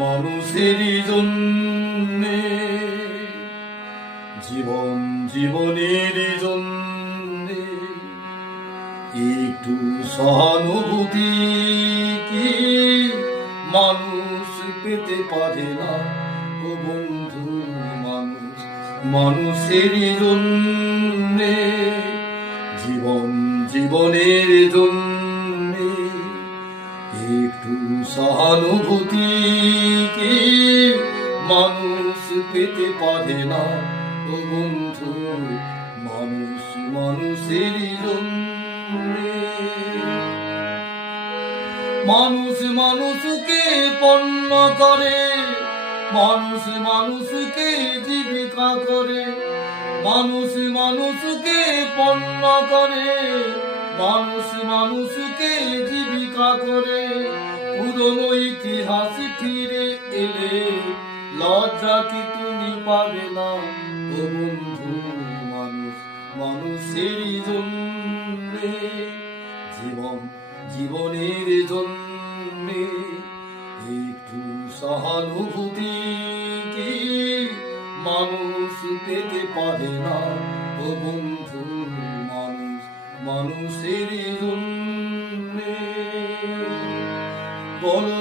মানুষেরই জন্যে, জীবন জীবনের জন্যে একটু সহানুভূতি কি মানুষ পেতে পারে না ও বন্ধু? মানুষ মানুষেরই জন্যে, জীবন জীবনের জন্যে একটু সহানুভূতি কি মানুষ পেতে পারে না ও বন্ধু? মানুষ মানুষেরই জন্যে। মানুষ মানুষকে পণ্য করে, মানুষ মানুষকে জীবিকা করে, মানুষ মানুষকে পণ্য করে, মানুষ মানুষকে জীবিকা করে। পুরনো ইতিহাস ফিরে এলে লজ্জা কি তুমি পাবে না ও বন্ধু? মানুষ মানুষেরই জন্যে, জীবন জীবনের জন্যে একটু সহানুভূতি কি মানুষ পেতে পারে না ও বন্ধু? মানুষ মানুষেরই জন্যে। বলো